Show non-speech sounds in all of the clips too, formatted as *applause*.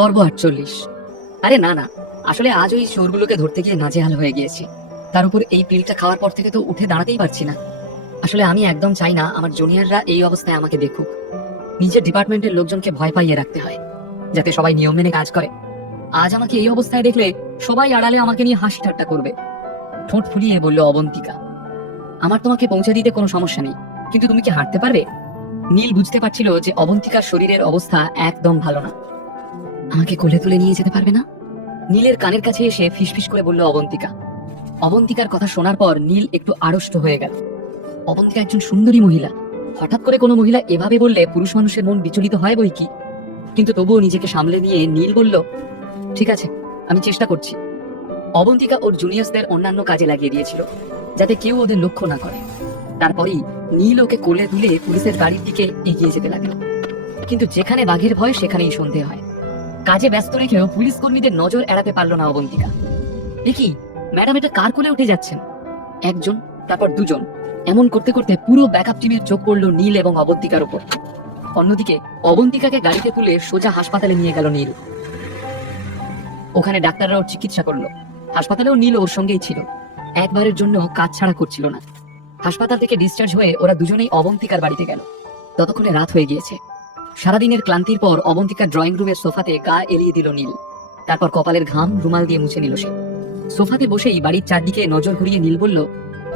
পর্ব আটচল্লিশ। আরে না না। আসলে আজ ওই চোরগুলোকে ধরতে গিয়ে নাজেহাল হয়ে গিয়েছি। তার উপর এই পিলটা খাওয়ার পর থেকে তো উঠে দাঁড়াতেই পারছি না। আসলে আমি একদম চাই না আমার জুনিয়ররা এই অবস্থায় আমাকে দেখুক। নিজের ডিপার্টমেন্টের লোকজনকে ভয় পাইয়ে রাখতে হয়, যাতে সবাই নিয়ম মেনে কাজ করে। আজ আমাকে এই অবস্থায় দেখলে সবাই আড়ালে আমাকে নিয়ে হাসি ঠাট্টা করবে। ঠোঁট ফুলিয়ে বলল, অবন্তিকা, আমার তোমাকে পৌঁছে দিতে কোনো সমস্যা নেই। কিন্তু তুমি কি হাঁটতে পারবে? নীল বুঝতে পারছিল যে অবন্তিকার শরীরের অবস্থা একদম ভালো না। আমাকে কোলে তুলে নিয়ে যেতে পারবে না? নীলের কানের কাছে এসে ফিসফিস করে বলল অবন্তিকা। অবন্তিকার কথা শোনার পর নীল একটু আড়ষ্ট হয়ে গেল। অবন্তিকা একজন সুন্দরী মহিলা। হঠাৎ করে কোনো মহিলা এভাবে বললে পুরুষ মানুষের মন বিচলিত হয় বই কি? কিন্তু তবুও নিজেকে সামলে নিয়ে নীল বলল, ঠিক আছে, আমি চেষ্টা করছি। অবন্তিকা ওর জুনিয়র্সদের অন্যান্য কাজে লাগিয়ে দিয়েছিল, যাতে কেউ ওদের লক্ষ্য না করে। তারপরেই নীল ওকে কোলে তুলে পুলিশের গাড়ির দিকে এগিয়ে যেতে লাগল। কিন্তু যেখানে বাঘের ভয়, সেখানেই সন্ধে হয়। কাজে ব্যস্ত রেখেও পুলিশ কর্মীদের নজর এড়াতে পারল না অবন্তিকা। দেখি, ম্যাডাম এটা কার কোলে উঠে যাচ্ছেন? একজন, তারপর দুজন। এমন করতে করতে পুরো ব্যাকআপ টিমের চোখ পড়ল নীল এবং অবন্তিকার উপর। অন্যদিকে, অবন্তিকাকে গাড়িতে তুলে সোজা হাসপাতালে নিয়ে গেল নীল। ওখানে ডাক্তাররা ওর চিকিৎসা করল। হাসপাতালেও নীল ওর সঙ্গেই ছিল। একবারের জন্য কাজ ছাড়া করছিল না। হাসপাতাল থেকে ডিসচার্জ হয়ে ওরা দুজনেই অবন্তিকার বাড়িতে গেল। ততক্ষণে রাত হয়ে গিয়েছে। সারাদিনের ক্লান্তির পর অবন্তিকার ড্রয়িং রুমের সোফাতে গা এলিয়ে দিল নীল। তারপর কপালের ঘাম রুমাল দিয়ে মুছে নিল সে। সোফাতে বসেই বাড়ির চারদিকে নজর ঘুরিয়ে নীল বলল,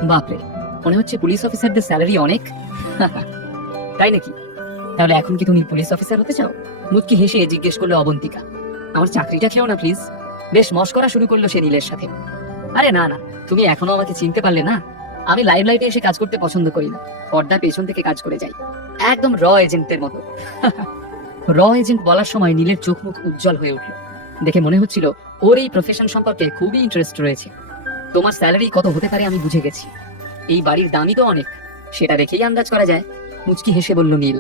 বাপরে, মনে হচ্ছে পুলিশ অফিসারদের স্যালারি অনেক? *laughs* তাই নাকি? তাহলে এখন কি তুমি পুলিশ অফিসার হতে চাও? মুচকি হেসে জিজ্ঞেস করল অবন্তিকা। আমার চাকরিটা খেও না, প্লিজ। বেশ মস্করা শুরু করল সে নীলের সাথে। আরে না না, তুমি এখনও আমাকে চিনতে পারলে না। আমি লাইভ লাইটে এসে কাজ করতে পছন্দ করি না। পর্দা পেছন থেকে কাজ করে যাই। একদম র এজেন্টের মতো। র এজেন্ট বলার সময় নীলের চোখ মুখ উজ্জ্বল হয়ে উঠল। দেখে মনে হচ্ছিল, ওর এই প্রফেশন সম্পর্কে খুবই ইন্টারেস্ট রয়েছে। তোমার স্যালারি কত হতে পারে আমি বুঝে গেছি। এই বাড়ির দামই তো অনেক, সেটা দেখেই আন্দাজ করা যায়, মুচকি হেসে বলল নীল।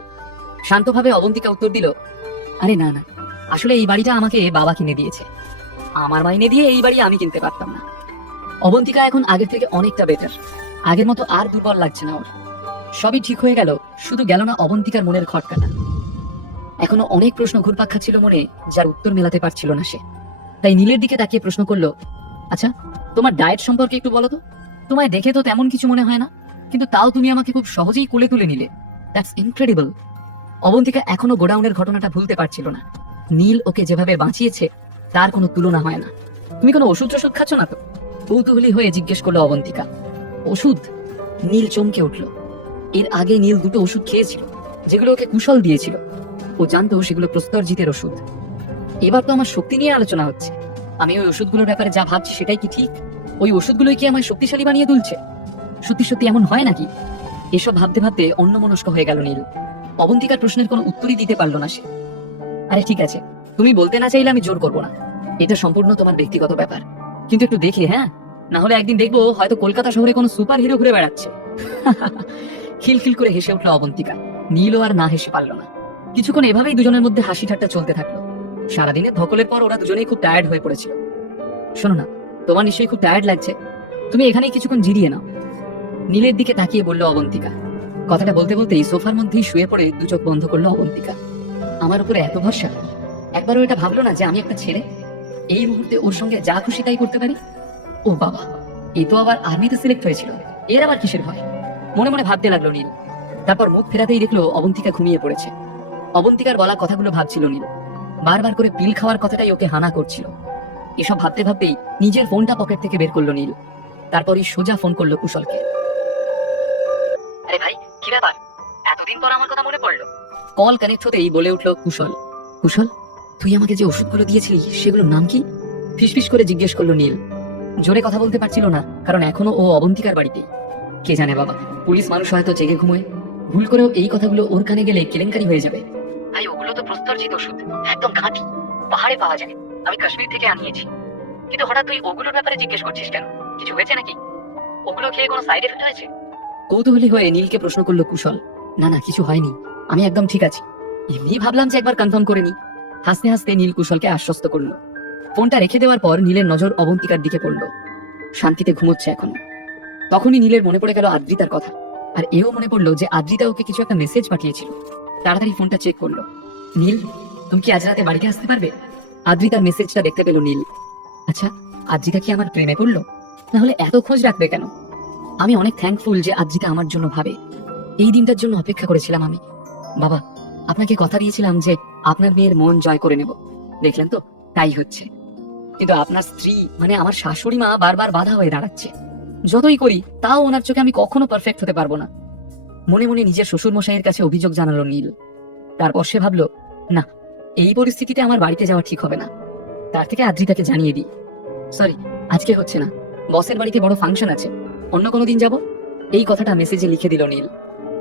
শান্তভাবে অবন্তিকা উত্তর দিল, আরে না না, আসলে এই বাড়িটা আমাকে বাবা কিনে দিয়েছে। আমার মাইনে দিয়ে এই বাড়ি আমি কিনতে পারতাম না। অবন্তিকা এখন আগের থেকে অনেকটা বেটার আগের মতো আর দুর্বল লাগছে না ওর। সবই ঠিক হয়ে গেল শুধু গেল না অবন্তিকার মনের খটকাটা। এখনও অনেক প্রশ্ন ঘুরপাক খাচ্ছিল মনে, যার উত্তর মেলাতে পারছিল না সে। তাই নীলের দিকে তাকিয়ে প্রশ্ন করল আচ্ছা তোমার ডায়েট সম্পর্কে একটু বলো তো। তোমায় দেখে তো তেমন কিছু মনে হয় না, কিন্তু তাও তুমি আমাকে খুব সহজেই কোলে তুলে নিলে। দ্যাটস ইনক্রেডিবল অবন্তিকা এখনও গোডাউনের ঘটনাটা ভুলতে পারছিল না। নীল ওকে যেভাবে বাঁচিয়েছে, তার কোনো তুলনা হয় না। তুমি কোনো ওষুধ ওষুধ খাচ্ছ না তো? কৌতূহলী হয়ে জিজ্ঞেস করল অবন্তিকা। ওষুধ? নীল চমকে উঠল। এর আগে নীল দুটো ওষুধ খেয়েছিল, যেগুলো ওকে কুশল দিয়েছিল। ও জানতো সেগুলো প্রস্তরজিতের ওষুধ। এবার তো আমার শক্তি নিয়ে আলোচনা হচ্ছে। আমি ওই ওষুধগুলোর ব্যাপারে যা ভাবছি সেটাই কি ঠিক? ওই ওষুধগুলোই কি আমায় শক্তিশালী বানিয়ে তুলছে? সত্যি সত্যি এমন হয় নাকি? এসব ভাবতে ভাবতে অন্যমনস্ক হয়ে গেল নীল। অবন্তিকার প্রশ্নের কোনো উত্তরই দিতে পারল না সে। আরে ঠিক আছে, তুমি বলতে না চাইলে আমি জোর করব না। এটা সম্পূর্ণ তোমার ব্যক্তিগত ব্যাপার। কিন্তু একটু দেখে হ্যাঁ? না হলে একদিন দেখব হয়তো কলকাতা শহরে কোনো সুপার হিরো ঘুরে বেড়াচ্ছে। *laughs* খিলখিল করে হেসে উঠল অবন্তিকা। নীলও আর না হেসে পারল না। কিছুক্ষণ এভাবেই দুজনের মধ্যে হাসি ঠাট্টা চলতে থাকল। সারাদিনের ধকলের পর ওরা দুজনেই খুব টায়ার্ড হয়ে পড়েছিল। শোনো না, তোমার নিশ্চয়ই খুব টায়ার্ড লাগছে। তুমি এখানেই কিছুক্ষণ জিরিয়ে নাও। নীলের দিকে তাকিয়ে বলল অবন্তিকা। কথাটা বলতে বলতেই সোফার মধ্যেই শুয়ে পড়ে দু চোখ বন্ধ করল অবন্তিকা। আমার উপরে এত ভরসা? একবারও এটা ভাবলো না যে আমি একটা ছেলে? এই মুহূর্তে ওর সঙ্গে যা খুশি তাই করতে পারি? ও বাবা, এ তো আবার আর্মিতে সিলেক্ট হয়েছিল। এর আবার কিসের ভয়? মনে মনে ভাবতে লাগল নীল। তারপর মুখ ফেরাতেই দেখল অবন্তিকা ঘুমিয়ে পড়েছে। অবন্তিকার বলা কথাগুলো ভাবছিল নীল। বারবার করে পিল খাওয়ার কথাটাই ওকে হানা করছিল। এসব ভাবতে ভাবতেই নিজের ফোনটা পকেট থেকে বের করল নীল। তারপরই সোজা ফোন করল কুশলকে। আরে ভাই, কি ব্যাপার? এতদিন পর আমার কথা মনে পড়ল। কল কানেক্ট হতেই বলে উঠল কুশল। কুশল, তুই আমাকে যে ওষুধগুলো দিয়েছিলি, সেগুলোর নাম কি? ফিসফিস করে জিজ্ঞেস করল নীল। জোরে কথা বলতে পারছিল না, কারণ এখনও ও অবন্তিকার বাড়িতেই। কে জানে বাবা পুলিশ মানুষ হয়তো জেগে ঘুমোয়। ভুল করেও এই কথাগুলো ওর কানে গেলে কেলেঙ্কারি হয়ে যাবে। ভাই ওগুলো তো প্রস্তরজিত ওষুধ একদম খাঁটি পাহাড়ে পাওয়া যায় আমি কাশ্মীর থেকে আনিয়েছি। কিন্তু হঠাৎ তুই ওগুলোর ব্যাপারে জিজ্ঞেস করছিস কেন? কিছু হয়েছে নাকি? ওগুলো খেয়ে কোনো সাইড এফেক্ট হয়েছে? কৌতূহলী হয়ে নীলকে প্রশ্ন করল কুশল না না কিছু হয়নি আমি একদম ঠিক আছি। এমনি ভাবলাম যে একবার কনফার্ম করে নি। হাসতে হাসতে নীল কুশলকে আশ্বস্ত করল। ফোনটা রেখে দেওয়ার পর নীলের নজর অবন্তিকার দিকে পড়ল। শান্তিতে ঘুমোচ্ছে এখন। তখনই নীলের মনে পড়ে গেল আদ্রিতার কথা। আর এও মনে পড়ল যে আদ্রিতা ওকে কিছু একটা মেসেজ পাঠিয়েছিল। তাড়াতাড়ি ফোনটা চেক করল। নীল, তুমি কি আজ রাতে বাড়িতে আসতে পারবে? আদ্রিতার মেসেজটা দেখতে পেল নীল। আচ্ছা আদ্রিতা কি আমার প্রেমে পড়ল? নাহলে এত খোঁজ রাখবে কেন? আমি অনেক থ্যাঙ্কফুল যে আদ্রিতা আমার জন্য ভাবে। এই দিনটার জন্য অপেক্ষা করেছিলাম আমি। বাবা, আপনাকে কথা দিয়েছিলাম যে আপনার মেয়ের মন জয় করে নেব। দেখলেন তো? তাই হচ্ছে। কিন্তু আপনার স্ত্রী মানে আমার শাশুড়ি মা বারবার বাধা হয়ে দাঁড়াচ্ছে। যতই করি, তাও ওনার চোখে আমি কখনো পারফেক্ট হতে পারব না। মনে মনে নিজের শ্বশুর মশাইয়ের কাছে অভিযোগ জানালো নীল। তারপর সে ভাবলো, না, এই পরিস্থিতিতে আমার বাড়িতে যাওয়া ঠিক হবে না। তার থেকে আদ্রিতাকে জানিয়ে দিই। সরি, আজকে হচ্ছে না। বসের বাড়িতে বড় ফাংশন আছে। অন্য কোনো দিন যাব? এই কথাটা মেসেজে লিখে দিল নীল।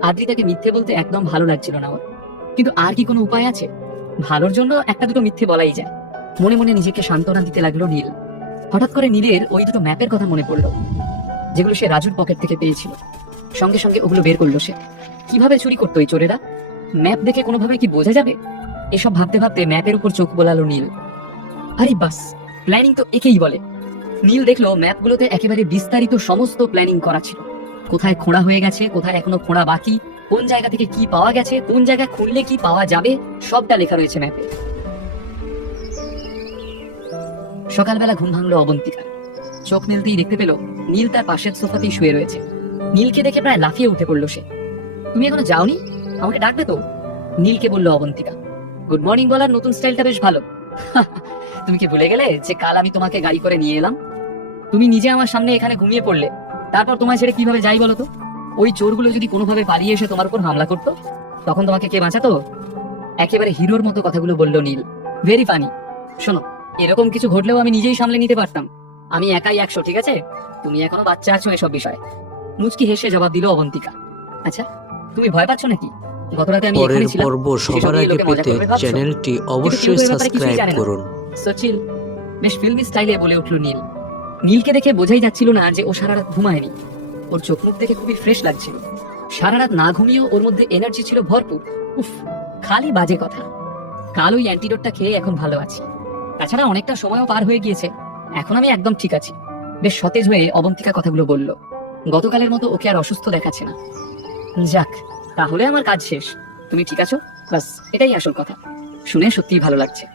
আদ্রিতাকে মিথ্যে বলতে একদম ভালো লাগছিল না ওর। কিন্তু আর কি কোনো উপায় আছে? ভালোর জন্য একটা দুটো মিথ্যে বলাই যায়। মনে মনে নিজেকে সান্ত্বনা দিতে লাগল নীল। হঠাৎ করে নীলের ওই দুটো ম্যাপের কথা মনে পড়ল। যেগুলো সে রাজুর পকেট থেকে পেয়েছিল। সঙ্গে সঙ্গে ওগুলো বের করল সে। কীভাবে চুরি করতো এই চোরেরা? ম্যাপ দেখে কোনোভাবে কি বোঝা যাবে? এসব ভাবতে ভাবতে ম্যাপের উপর চোখ বোলালো নীল। আরে বাস প্ল্যানিং তো একেই বলে। নীল দেখল ম্যাপগুলোতে একেবারে বিস্তারিত সমস্ত প্ল্যানিং করা ছিল। কোথায় খোঁড়া হয়ে গেছে, কোথায় এখনও খোঁড়া বাকি, কোন জায়গা থেকে কি পাওয়া গেছে, কোন জায়গায় খুললে কি পাওয়া যাবে, সবটা লেখা রয়েছে ম্যাপে। সকালবেলা ঘুম ভাঙলো অবন্তিকার। চোখ মেলতেই দেখতে পেল নীল তার পাশের সোফাতেই শুয়ে রয়েছে। নীলকে দেখে প্রায় লাফিয়ে উঠে পড়ল সে। তুমি এখনও যাওনি? আমাকে ডাকবে তো? নীলকে বলল অবন্তিকা। গুড মর্নিং বলার নতুন স্টাইলটা বেশ ভালো। *laughs* তুমি কি ভুলে গেলে যে কাল আমি তোমাকে গাড়ি করে নিয়ে এলাম? তুমি নিজে আমার সামনে এখানে ঘুমিয়ে পড়লে, তারপর তোমায় ছেড়ে কীভাবে যাই বলো তো? ওই চোরগুলো যদি কোনোভাবে পালিয়ে এসে তোমার উপর হামলা করতো, তখন তোমাকে কে বাঁচাতো? একেবারে হিরোর মতো কথাগুলো বলল নীল। ভেরি ফানি শোনো, এরকম কিছু ঘটলেও আমি নিজেই সামলে নিতে পারতাম। আমি একাই একশো ঠিক আছে? তুমি এখনও বাচ্চা আছো এসব বিষয়ে। মুচকি হেসে জবাব দিল অবন্তিকা। আচ্ছা তুমি ভয় পাচ্ছ নাকি? গত রাতে আমি এখানে ছিলাম। পর্ব সবার আগে পেতে চ্যানেলটি অবশ্যই সাবস্ক্রাইব করুন। সচিল বেশ ফিল্মি স্টাইলে বলে উঠল নীল। নীলকে দেখে বোঝাই যাচ্ছিল না যে ও সারা রাত ঘুমায়নি। ওর চোখ মুখ দেখে খুবই ফ্রেশ লাগছিল। সারা রাত না ঘুমিয়েও ওর মধ্যে এনার্জি ছিল ভরপুর। উফ খালি বাজে কথা। কাল ওই অ্যান্টিডোটটা খেয়ে এখন ভালো আছি। তাছাড়া অনেকটা সময়ও পার হয়ে গিয়েছে। এখন আমি একদম ঠিক আছি। বেশ সতেজ হয়ে অবন্তিকা কথাগুলো বলল, গতকালের মতো ওকে আর অসুস্থ দেখাচ্ছে না। যাক, তাহলে আমার কাজ শেষ। তুমি ঠিক আছো? বাস, এটাই আসল কথা। শুনে সত্যিই ভালো লাগছে।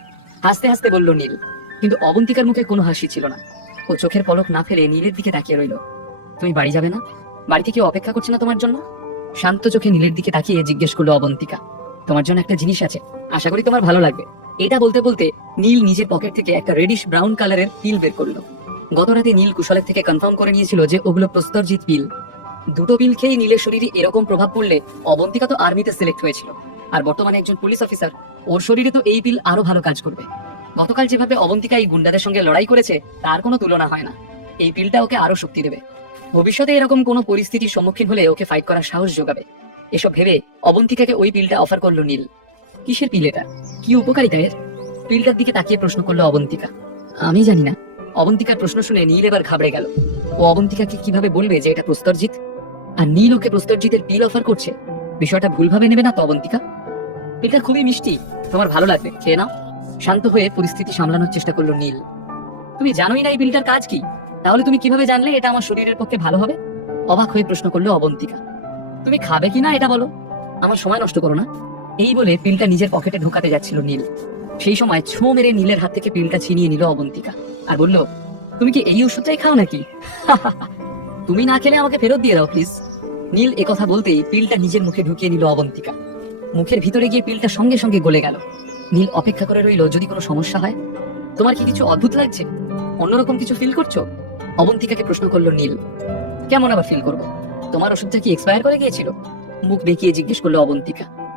হাসতে হাসতে বলল নীল, কিন্তু অবন্তিকার মুখে কোনো হাসি ছিল না। ও চোখের পলক না ফেলে নীলের দিকে তাকিয়ে রইল। তুমি বাড়ি যাবে না? বাড়িতে কেউ অপেক্ষা করছে না তোমার জন্য? শান্ত চোখে নীলের দিকে তাকিয়ে জিজ্ঞেস করল অবন্তিকা, তোমার জন্য একটা জিনিস আছে। আশা করি তোমার ভালো লাগবে। এটা বলতে বলতে নীল নিজের পকেট থেকে একটা রেডিশ ব্রাউন কালারের পিল বের করল। গত রাতে নীল কুশলের থেকে কনফার্ম করে নিয়েছিল যে ওগুলো প্রস্তরজিৎ পিল দুটো পিল খেয়েই নীলের শরীরে এরকম প্রভাব পড়লে অবন্তিকা তো আর্মিতে সিলেক্ট হয়েছিল। আর বর্তমানে একজন পুলিশ অফিসার ওর শরীরে তো এই পিল আরও ভালো কাজ করবে। গতকাল যেভাবে অবন্তিকা এই গুন্ডাদের সঙ্গে লড়াই করেছে, তার কোনো তুলনা হয় না। এই পিলটা ওকে আরও শক্তি দেবে। ভবিষ্যতে এরকম কোনো পরিস্থিতির সম্মুখীন হলে ওকে ফাইট করার সাহস যোগাবে। এসব ভেবে অবন্তিকাকে ওই পিলটা অফার করল নীল। কিসের পিল এটা? কি উপকারিতা এর? পিলটার দিকে তাকিয়ে প্রশ্ন করল অবন্তিকা। আমি জানি না। অবন্তিকার প্রশ্ন শুনে নীল এবার ঘাবড়ে গেল। ও অবন্তিকাকে কীভাবে বলবে যে এটা প্রস্তরজিৎ? আর নীল ওকে প্রস্তরজিতের পিল অফার করছে? বিষয়টা ভুলভাবে নেবে না তো অবন্তিকা? পিলটা খুবই মিষ্টি। তোমার ভালো লাগবে। খেয়ে নাও। শান্ত হয়ে পরিস্থিতি সামলানোর চেষ্টা করল নীল। তুমি জানোই না এই পিলটার কাজ কি? তাহলে তুমি কীভাবে জানলে এটা আমার শরীরের পক্ষে ভালো হবে? অবাক হয়ে প্রশ্ন করল অবন্তিকা। তুমি খাবে কি না এটা বলো? আমার সময় নষ্ট করো না। এই বলে পিলটা নিজের পকেটে ঢোকাতে যাচ্ছিল নীল। সেই সময় ছো মেরে নীলের হাত থেকে পিলটা ছিনিয়ে নিল অবন্তিকা আর বলল, তুমি কি এই ওষুধটাই খাও নাকি? *laughs* তুমি না খেলে আমাকে ফেরত দিয়ে দাও, প্লিজ। নীল কথা বলতেই পিলটা নিজের মুখে ঢুকিয়ে নিল অবন্তিকা। মুখের ভিতরে গিয়ে পিলটা সঙ্গে সঙ্গে গলে গেল। নীল অপেক্ষা করে রইল, যদি কোনো সমস্যা হয়? তোমার কি কিছু অদ্ভুত লাগছে? অন্যরকম কিছু ফিল করছ? অবন্তিকাকে প্রশ্ন করল নীল। কেমন আবার ফিল করব? তোমার ওষুধটা কি এক্সপায়ার করে গিয়েছিল? মুখ বেঁকিয়ে জিজ্ঞেস করল অবন্তিকা।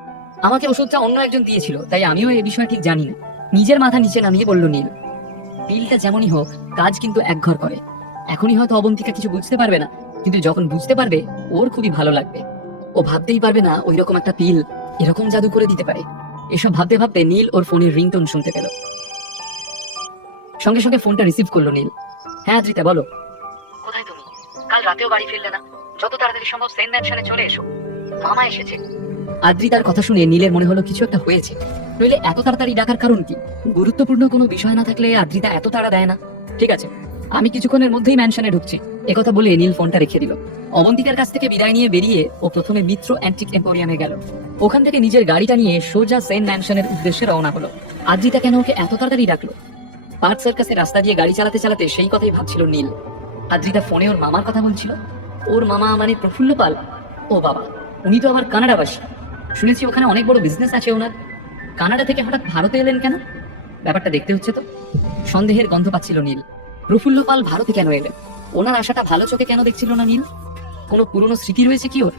আমাকে ওষুধটা অন্য একজন দিয়েছিল, তাই আমিও এই বিষয়ে ঠিক জানি না। নিজের মাথা নিচে নামিয়ে বলল, নীল পিলটা যেমনই হোক, কাজ কিন্তু একঘর করে। এখনই হয়তো অবন্তিকা কিছু বুঝতে পারবে না, কিন্তু যখন বুঝতে পারবে, ওর খুবই ভালো লাগবে। ও ভাবতেই পারবে না ওই রকম একটা পিল এরকম জাদু করে দিতে পারে। এসব ভাবতে ভাবতে নীল ওর ফোনের রিংটোন শুনতে পেল। সঙ্গে সঙ্গে ফোনটা রিসিভ করল নীল। হ্যাঁ আদ্রিতা বলো। কোথায় তুমি? কাল রাতেও বাড়ি ফিরলে না? যত তাড়াতাড়ি সম্ভব সেন্ট চলে এসো। মামা এসেছে। আদ্রিতার কথা শুনে নীলের মনে হলো কিছু একটা হয়েছে। নইলে এত তাড়াতাড়ি ডাকার কারণ কি? গুরুত্বপূর্ণ কোনো বিষয় না থাকলে আদ্রিতা এত তাড়া দেয় না। ঠিক আছে, আমি কিছুক্ষণের মধ্যেই ম্যানশনে ঢুকছি। একথা বলে নীল ফোনটা রেখে দিল। অবন্তিকার কাছ থেকে বিদায় নিয়ে বেরিয়ে ও প্রথমে মিত্র অ্যান্টিক এম্পোরিয়ামে গেল। ওখান থেকে নিজের গাড়িটা নিয়ে সোজা সেন ম্যানশনের উদ্দেশ্যে রওনা হলো। আদ্রিতা কেন ওকে এত তাড়াতাড়ি ডাকলো? পার্ক সার্কাসের রাস্তা দিয়ে গাড়ি চালাতে চালাতে সেই কথাই ভাবছিল নীল। আদ্রিতা ফোনে ওর মামার কথা বলছিল। ওর মামা মানে প্রফুল্ল পাল। ও বাবা, উনি তো আবার কানাডাবাসী। শুনেছি ওখানে অনেক বড় বিজনেস আছে ওনার। কানাডা থেকে হঠাৎ ভারতে এলেন কেন? ব্যাপারটা দেখতে হচ্ছে তো। সন্দেহের গন্ধ পাচ্ছিল নীল। প্রফুল্ল পাল ভারতে কেন এলেন? ওনার আশাটা ভালো চোখে কেন দেখছিল না নীল? কোনো পুরনো স্মৃতি রয়েছে কি ওর?